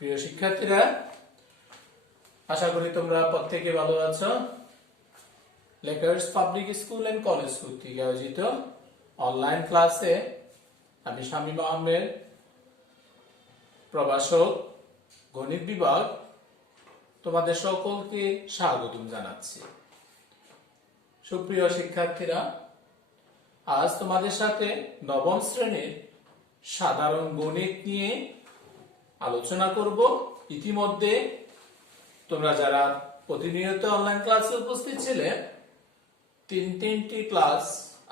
প্রিয় শিক্ষার্থীরা, আশা করি তোমরা প্রত্যেকে ভালো আছো। Lakers public school and college কর্তৃক আয়োজিত অনলাইন ক্লাসে আমি শামীম আহমেদ, প্রভাষক, গণিত বিভাগ, তোমাদের সকলকে স্বাগতম জানাচ্ছি। সুপ্রিয় শিক্ষার্থীরা, আজ তোমাদের সাথে নবম শ্রেণীর সাধারণ গণিত নিয়ে আলোচনা করব। ইতিমধ্যে তোমরা যারা প্রতিনিয়ত অনলাইন ক্লাসে উপস্থিত ছিলে, তিনটি ক্লাস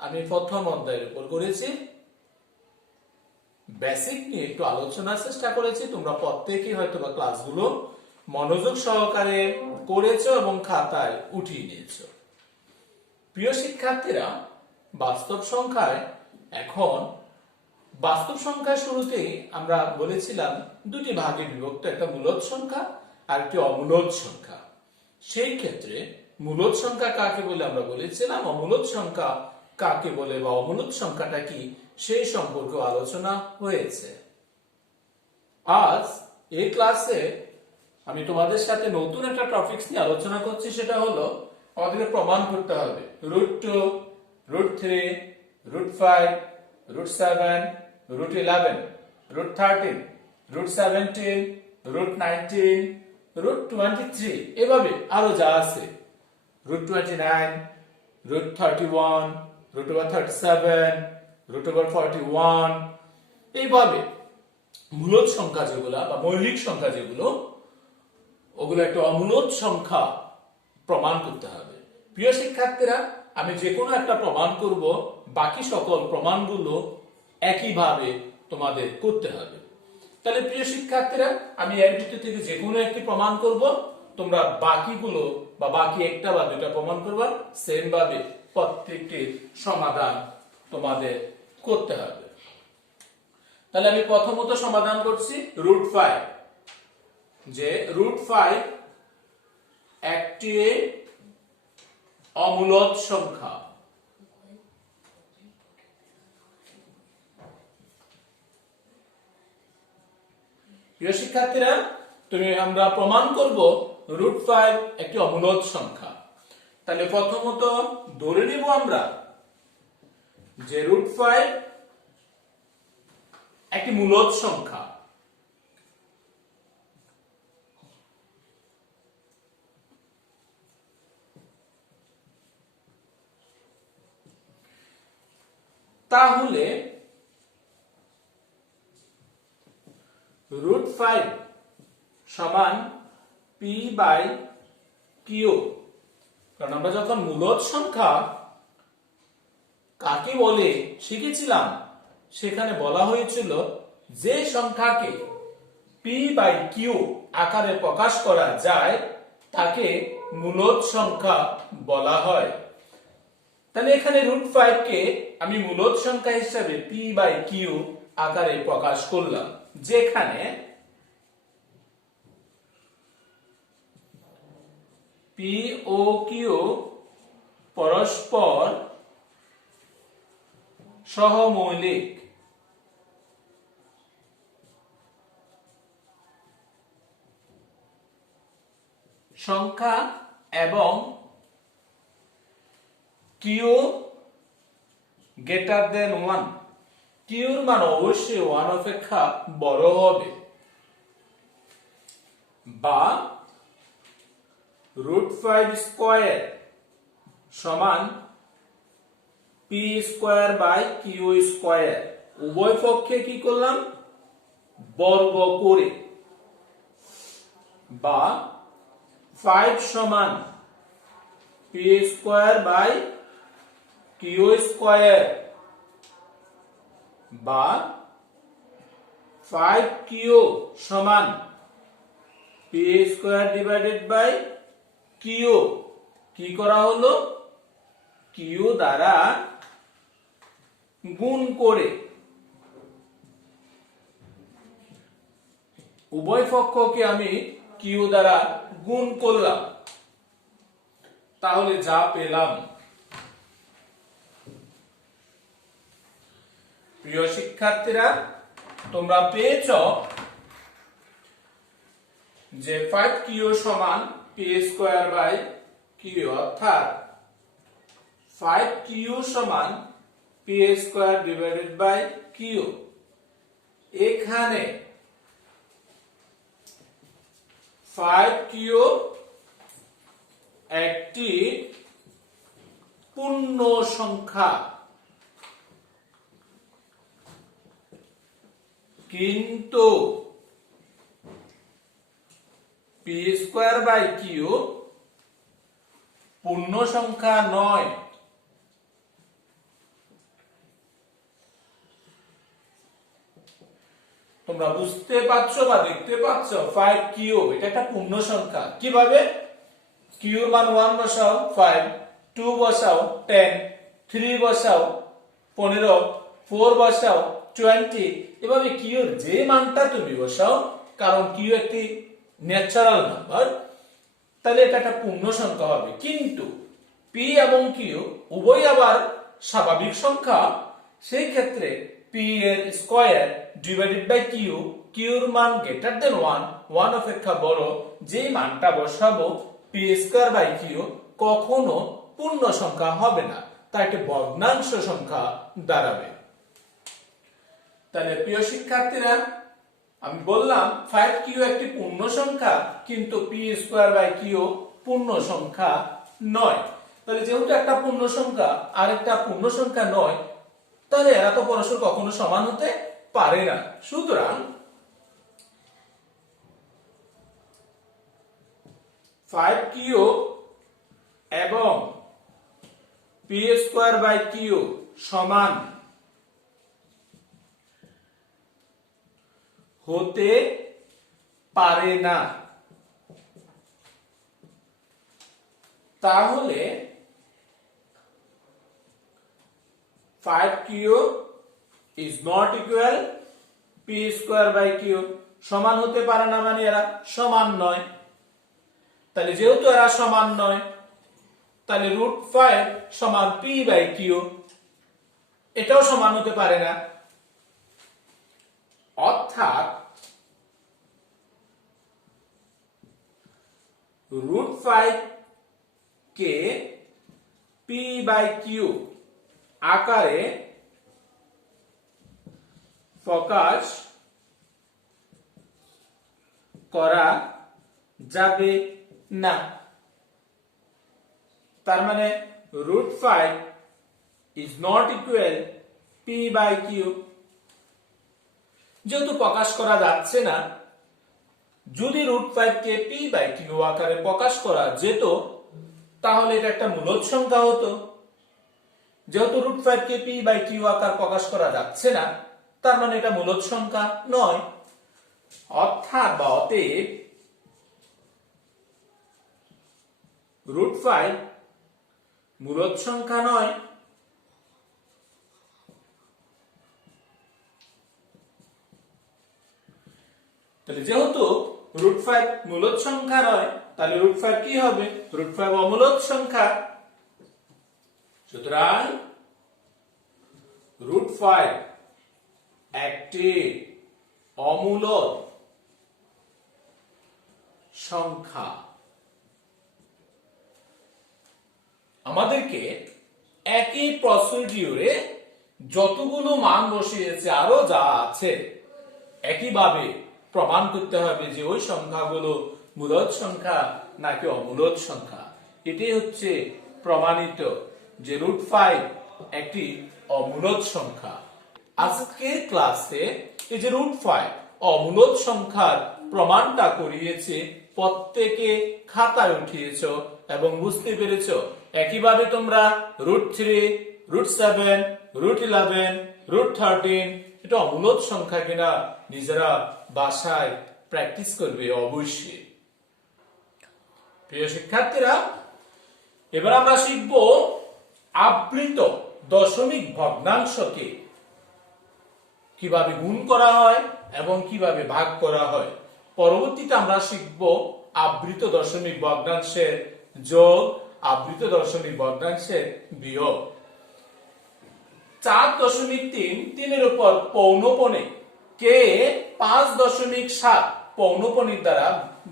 আমি প্রথম অধ্যায়ের উপর করেছি। বেসিক নিয়ে একটু আলোচনার চেষ্টা করেছি। তোমরা প্রত্যেকেই হয়তো বা ক্লাসগুলো মনোযোগ সহকারে করেছো এবং খাতায় উঠিয়ে নিয়েছো। প্রিয় শিক্ষার্থীরা, বাস্তব সংখ্যায় শুরুতেই আমরা বলেছিলাম দুটি ভাগে বিভক্ত, একটা মূলদ সংখ্যা আর একটি অমূলদ সংখ্যা। সেই ক্ষেত্রে মূলদ সংখ্যা কাকে বলে আমরা বলেছিলাম, অমূলদ সংখ্যা কাকে বলে বা অমূলদ সংখ্যাটা কি সেই সম্পর্কে আলোচনা হয়েছে। আজ এই ক্লাসে আমি তোমাদের সাথে নতুন একটা টপিকস নিয়ে আলোচনা করছি। সেটা হলো আমাদেরকে প্রমাণ করতে হবে √2, √3, √5, √7, √11, √13, √17, √19, √23, এভাবে আরো যা আছে, √29, √31, √37, √41, এইভাবে মূলদ সংখ্যা যেগুলা বা মৌলিক সংখ্যা যেগুলো, ওগুলো একটা অমূলদ সংখ্যা প্রমাণ করতে হবে। প্রিয় শিক্ষার্থীরা, আমি যে কোনো একটা প্রমাণ করব, বাকি সকল প্রমাণগুলো একইভাবে তোমাদের করতে হবে। তাহলে প্রিয় শিক্ষার্থীরা, আমি এর ভিতর থেকে যে কোনো একটি প্রমাণ করব, তোমরা বাকিগুলো বা বাকি একটা বা দুটা প্রমাণ করবা, সেম ভাবে প্রত্যেকটির সমাধান তোমাদের করতে হবে। তাহলে আমি প্রথমত সমাধান করছি √5, যে √5 একটি অমূলদ সংখ্যা। প্রিয় শিক্ষার্থীরা, আমরা প্রমাণ করব √5 একটি অমূলদ সংখ্যা। তাহলে প্রথমত ধরে নিব আমরা যে √5 একটি মূলদ সংখ্যা। তাহলে √5 সমান p/q, কারণ আমরা যখন মূলদ সংখ্যা কাকে বলে শিখেছিলাম, সেখানে বলা হয়েছিল যে সংখ্যাকে p/q আকারে প্রকাশ করা যায় তাকে মূলদ সংখ্যা বলা হয়। তাহলে এখানে √5 কে আমি মূলদ সংখ্যা হিসেবে p/q আকারে প্রকাশ করলাম, যেখানে p ও q পরস্পর সহমৌলিক। সংখ্যা এবং q greater than 1, q এর মান অবশ্যই 1 অপেক্ষা বড় হবে, বা √5 স্কয়ার সমান p²/q², উভয় পক্ষে কি করলাম, বর্গ করে, বা 5 সমান p²/q², বা 5q সমান p²/q, কি করা হলো, q দ্বারা গুণ করে, উভয় পক্ষকে আমি q দ্বারা গুণ করলাম। তাহলে যা পেলাম, প্রিয় শিক্ষার্থীরা, তোমরা পেয়েছো যে 5q সমান p স্কয়ার বাই q, অর্থাৎ 5q সমান p square divided by q। এখানে 5q একটি পূর্ণ সংখ্যা, কিন্তু p স্কয়ার বাই q পূর্ণ সংখ্যা নয়। তোমরা বুঝতে পারছো বা দেখতে পাচ্ছ 5q এটা একটা পূর্ণ সংখ্যা। কিভাবে? q এর মান 1 বসাও 5, 2 বসাও 10, 3 বসাও 15, 4 বসাও 20, এভাবে q এর যে মানটা তুমি বসাও, কারণ q একটি ন্যাচারাল নাম্বার, তাহলে এটা একটা পূর্ণ সংখ্যা হবে। কিন্তু p এবং q উভয় আবার স্বাভাবিক সংখ্যা, সেই ক্ষেত্রে p এর square divided by q, q এর মান গ্রেটার দেন 1, 1 অপেক্ষা বড়, যেই মানটা বসাবো p স্কয়ার বাই q কখনো পূর্ণ সংখ্যা হবে না, তাই এটা ভগ্নাংশ সংখ্যা দাঁড়াবে। তাহলে প্রিয় শিক্ষার্থীরা, আমি বললাম 5q একটি পূর্ণ সংখ্যা, কিন্তু p স্কয়ার বাই q পূর্ণ সংখ্যা নয়। তাহলে যেহেতু একটা পূর্ণ সংখ্যা আর একটা পূর্ণ সংখ্যা নয়, তাহলে এরা তো পরস্পর কখনো সমান হতে পারে না। সুতরাং 5q এবং p স্কয়ার বাই q সমান হতে পারে না। তাহলে 5q is not equal p square by q, সমান হতে পারে না মানে এরা সমান নয়। তাহলে যেহেতু এরা সমান নয়, তাহলে √5 সমান p by q, এটাও সমান হতে পারে না। অর্থাৎ √5 কে p by q আকারে প্রকাশ করা যাবে না। তার মানে √5 is not equal p by q। যেহেতু প্রকাশ করা যাচ্ছে না, যদি √5 কে p by q আকারে প্রকাশ করা যেত, তাহলে এটা একটা মূলদ সংখ্যা হতো। যেহেতু √5 কে p by q আকার প্রকাশ করা যাচ্ছে না, তার মানে এটা মূলদ সংখ্যা নয়। অর্থাৎ বা অতএব √5 মূলদ সংখ্যা নয়। তাহলে যেহেতু √5 মূলদ সংখ্যা নয়, তাহলে √5 কি হবে? √5 অমূলদ সংখ্যা। সুতরাং √5 একটি অমূলদ সংখ্যা। আমাদেরকে একই প্রসিডিউরে যতগুলো মান বসিয়েছে আরো যা আছে, একইভাবে প্রমাণ করতে হবে যে ওই সংখ্যাগুলো মূলদ সংখ্যা নাকি অমূলদ সংখ্যা। এটাই হচ্ছে প্রমাণিত যে √5 একটি অমূলদ সংখ্যা। আজকের ক্লাসে এই যে √5 অমূলদ সংখ্যার প্রমাণটা করিয়েছে, প্রত্যেকে খাতায় উঠিয়েছো এবং বুঝতে পেরেছো। একইভাবে তোমরা √3, √7, √11, √13 এটা অমূলদ সংখ্যা কিনা নিজেরা বাসায় প্র্যাকটিস করবে অবশ্যই। প্রিয় শিক্ষার্থীরা, এবার আমরা শিখব আবৃত দশমিক ভগ্নাংশকে কিভাবে গুণ করা হয় এবং কিভাবে ভাগ করা হয়। পরবর্তীতে আমরা শিখব আবৃত দশমিক ভগ্নাংশের যোগ, আবৃত দশমিক ভগ্নাংশের বিয়োগ। 4.3 3 এর উপর পৌনপণে কে 5.7 পৌনপণির দ্বারা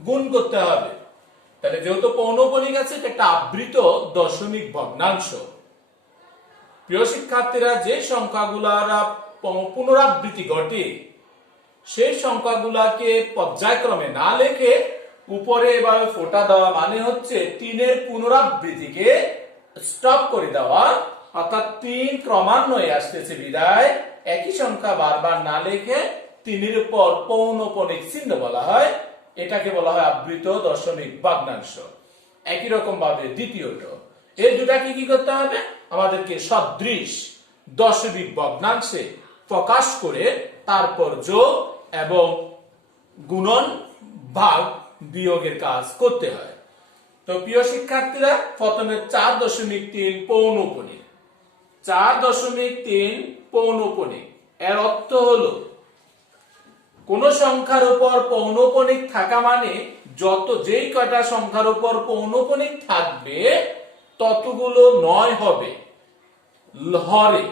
গুণ করতে হবে। তাহলে যেহেতু পৌনঃপুনিক আছে, এটা একটা আবৃত দশমিক ভগ্নাংশ। প্রিয় শিক্ষার্থীরা, যে সংখ্যাগুলার পুনরাবৃত্তি ঘটে সেই সংখ্যাগুলাকে পর্যায়ক্রমে না লিখে উপরে এভাবে ফোঁটা দেওয়া মানে হচ্ছে 3-এর পুনরাবৃত্তিকে স্টপ করে দেওয়া, অর্থাৎ 3 ক্রমান্বয়ে আসতেছে বিদায় একই সংখ্যা বারবার না লিখে 3-এর উপর পৌনঃপুনিক চিহ্ন বলা হয়। এটাকে বলা হয় আবৃত দশমিক ভগ্নাংশ। একই রকম ভাবে দ্বিতীয়টা, এই দুটাকে কি করতে হবে? আমাদেরকে সদৃশ দশমিক ভগ্নাংশে প্রকাশ করে তারপর যোগ এবং গুণন ভাগ বিয়োগের কাজ করতে হয়। তো প্রিয় শিক্ষার্থীরা, প্রথমে 4.3 পৌনঃপুনিক। 4.3 পৌনঃপুনিক এর অর্থ হলো কোন সংখ্যার উপর পৌনঃপুনিক থাকা মানে যেই কয়টা সংখ্যার উপর পৌনঃপুনিক থাকবে ততগুলো 9 হবে হরে।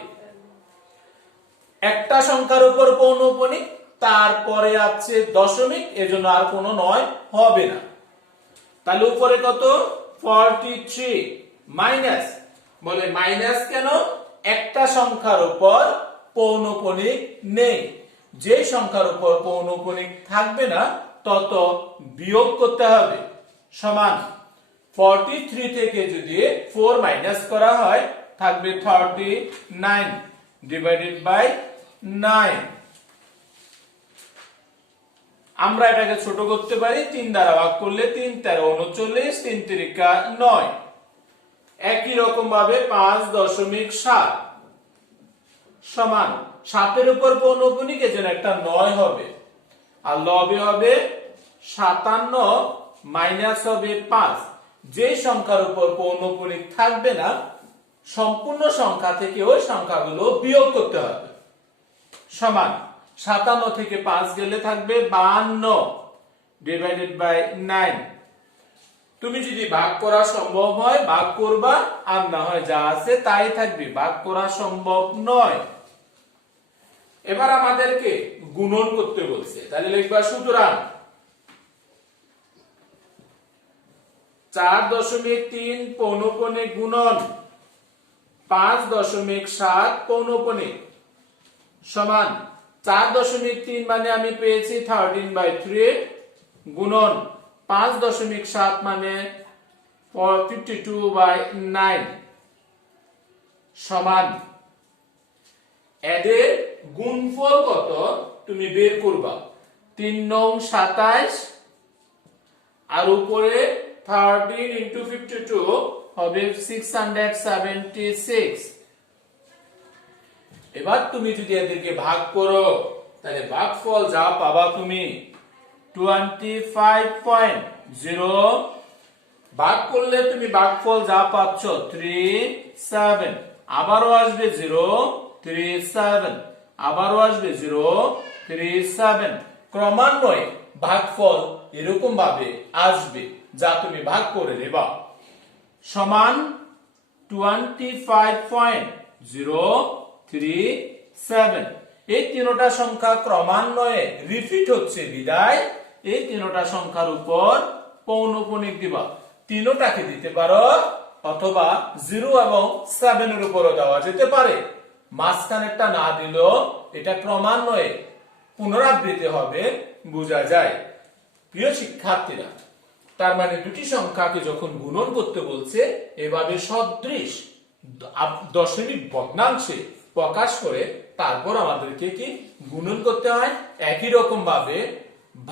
একটা সংখ্যার উপর পৌনঃপুনিক, তারপরে আছে দশমিক, এজন্য আর কোনো 9 হবে না। তাহলে উপরে কত? 43 মাইনাস, বলে মাইনাস কেন? একটা সংখ্যার উপর পৌনঃপুনিক নেই। যে সংখ্যার উপর পৌনঃপুনিক থাকবে না তত বিয়োগ করতে হবে। সমান 43 থেকে যদি 4 মাইনাস করা হয় থাকবে 39 ডিভাইডেড বাই 9। আমরা এটাকে ছোট করতে পারি, 3 দ্বারা ভাগ করলে 3 13 39, 3 তিরিকা 9। একই রকম ভাবে 5.7 সমান 7-এর উপর পৌনঃপুনিক, এজন্য একটা 9 হবে, আর লবে হবে 57 মাইনাস হবে 5। যে সংখ্যার উপর পৌনঃপুনিক থাকবে না সম্পূর্ণ সংখ্যা থেকে ওই সংখ্যাগুলো বিয়োগ করতে হবে। সমান 57 থেকে 5 গেলে থাকবে 52 ডিভাইডেড বাই 9। তুমি যদি ভাগ করা সম্ভব হয় ভাগ করবা, আর না হয় যা আছে তাই থাকবে, ভাগ করা সম্ভব নয়। এবার আমাদেরকে গুণন করতে বলছে, তাহলে লিখবা সুতরাং 4.3 পৌনঃপুনিক গুণন 5.7 পৌনঃপুনিক সমান 4.3 মানে আমি পেয়েছি 13/3 গুণন 5.7 মানে 52/9 সমান এদের গুণফল কত তুমি বের করবা। 3 নং 27 আর উপরে 13 into 52 হবে 676। এবার তুমি যদি এদেরকে ভাগ করো তাহলে ভাগফল যা পাবা তুমি 25.0। ভাগ করলে তুমি ভাগফল যা পাচ্ছ 37, আবারও আসবে 037, আবারও আসবে 037। ক্রমান্বয়ে ভাগফল এরকম ভাবে আসবে যা তুমি ভাগ করে নেবা। সমান 25.037। এই তিনটা সংখ্যা ক্রমান্বয়ে রিপিট হচ্ছে বিদায় এই তিনটা সংখ্যার উপর পৌনঃপুনিক দিবা। তিনটাকে দিতে পারো অথবা 0 এবং 7 এর উপরও দেওয়া যেতে পারে। মাঝখানেরটা না দিলেও এটা ক্রমান্বয়ে পুনরাবৃত্তি হবে, বোঝা যায়। প্রিয় শিক্ষার্থীরা, তার মানে দুটি সংখ্যাকে যখন গুণন করতে বলছে এভাবে সদৃশ দশমিক ভগ্নাংশে প্রকাশ করে তারপর আমাদেরকে কি গুণন করতে হয়, একই রকম ভাবে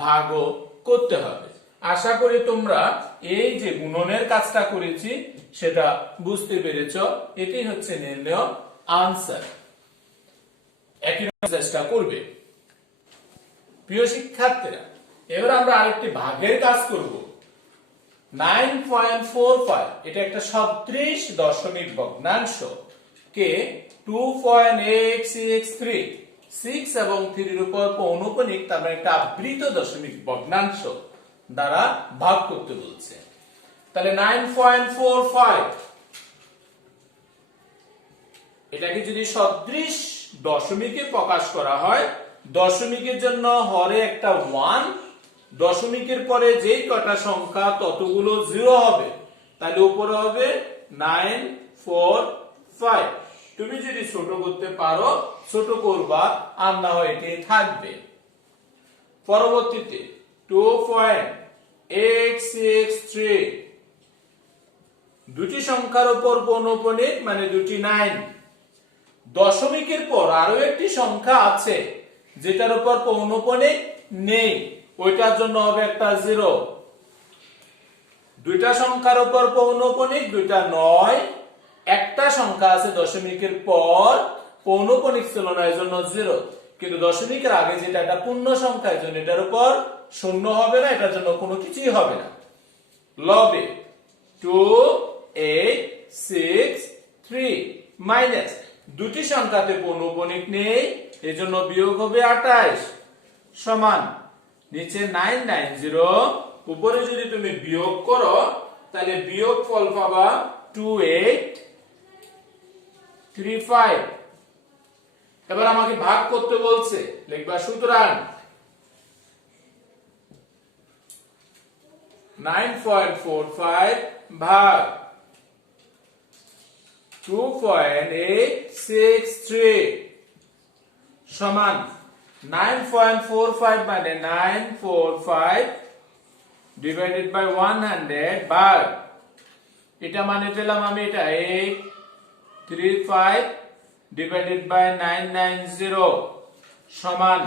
ভাগও করতে হবে। আশা করি তোমরা এই যে গুণনের কাজটা করেছি সেটা বুঝতে পেরেছ। এটি হচ্ছে নির্ণয় আনসার। একই রকম চেষ্টা করবে। প্রিয় শিক্ষার্থীরা, এবার আমরা আরেকটি ভাগের কাজ করব। 9.45 এটা একটা সদৃশ দশমিক ভগ্নাংশ কে 2.863 6 এবং 3 এর উপর পৌনঃপুনিক, তার মানে একটা আবৃত দশমিক ভগ্নাংশ দ্বারা ভাগ করতে বলছে। তাহলে 9.45 এটাকে যদি সদৃশ দশমিকে প্রকাশ করা হয়, দশমিকের জন্য হরে একটা 1, দশমিকের পরে যেই কটা সংখ্যা ততগুলো 0 হবে, তাহলে উপরে হবে 9 4 5। তুমি যদি ছোট করতে পারো ছোট করবা, আর না হয় এটি থাকবে। পরবর্তীতে 2.863, দুটি সংখ্যার উপর পৌনঃপুনিক মানে দুটি 9। দশমিকের পর আরো একটি সংখ্যা আছে যেটার উপর পৌনঃপুনিক নেই, ওইটার জন্য হবে একটা 0। দুইটা সংখ্যার উপর পৌনঃপুনিক দুইটা 9, একটা সংখ্যা আছে দশমিকের পর পৌনঃপুনিক ছিল না, এর জন্য 0। কিন্তু দশমিকের আগে যেটা একটা পূর্ণ সংখ্যা, এর জন্য এটার উপর শূন্য হবে না, এটার জন্য কোনো কিছুই হবে না। লবে 2.863 মাইনাস দুটি সংখ্যাতে পৌনঃপুনিক নেই, এজন্য বিয়োগ হবে 28 সমান নিচে 990, উপরে যদি তুমি বিয়োগ করো তাহলে বিয়োগ ফল পাবা 2835। এবার আমাকে ভাগ করতে বলছে, লিখবা সুতরাং 9.45 ভাগ 2.863 সমান 9.45 মানে 945 ডিভাইডেড বাই 100 ভাগ, এটা মানে পেলাম আমি এটা 835 ডিভাইডেড বাই 990 সমান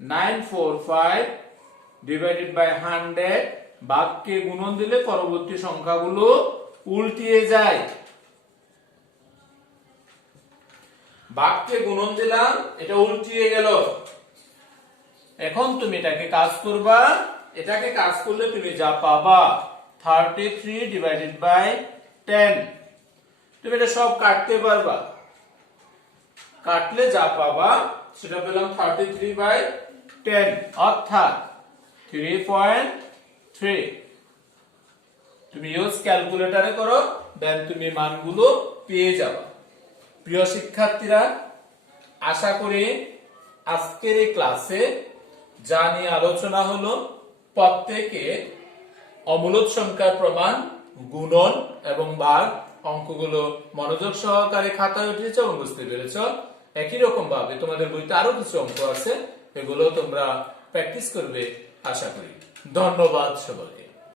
945 ডিভাইডেড বাই 100। ভাগকে গুণন দিলে পরবর্তী সংখ্যাগুলো উল্টিয়ে যায়। ভাগকে গুণন দিলাম, এটা উল্টিয়ে গেল। এখন তুমি এটাকে কাজ করবা, এটাকে কাজ করলে তুমি যা পাবা 33 ডিভাইডেড বাই 10। তুমি এটা সব কাটতে পারবা, কাটলে যা পাবা সেটা পেলাম 33 বাই 10 অর্থাৎ 3.3। তুমি ইউজ ক্যালকুলেটরে করো, দেন তুমি মানগুলো পেয়ে যাবে। প্রিয় শিক্ষার্থীরা, আশা করি আজকের এই ক্লাসে যা নিয়ে আলোচনা হলো প্রত্যেকে অমূলদ সংখ্যার প্রমাণ, গুণন এবং ভাগ অঙ্কগুলো মনোযোগ সহকারে খাতায় উঠিয়েছ এবং বুঝতে পেরেছ। একই রকম ভাবে তোমাদের বইতে আরো কিছু অঙ্ক আছে, এগুলো তোমরা প্র্যাকটিস করবে আশা করি। ধন্যবাদ সবাইকে।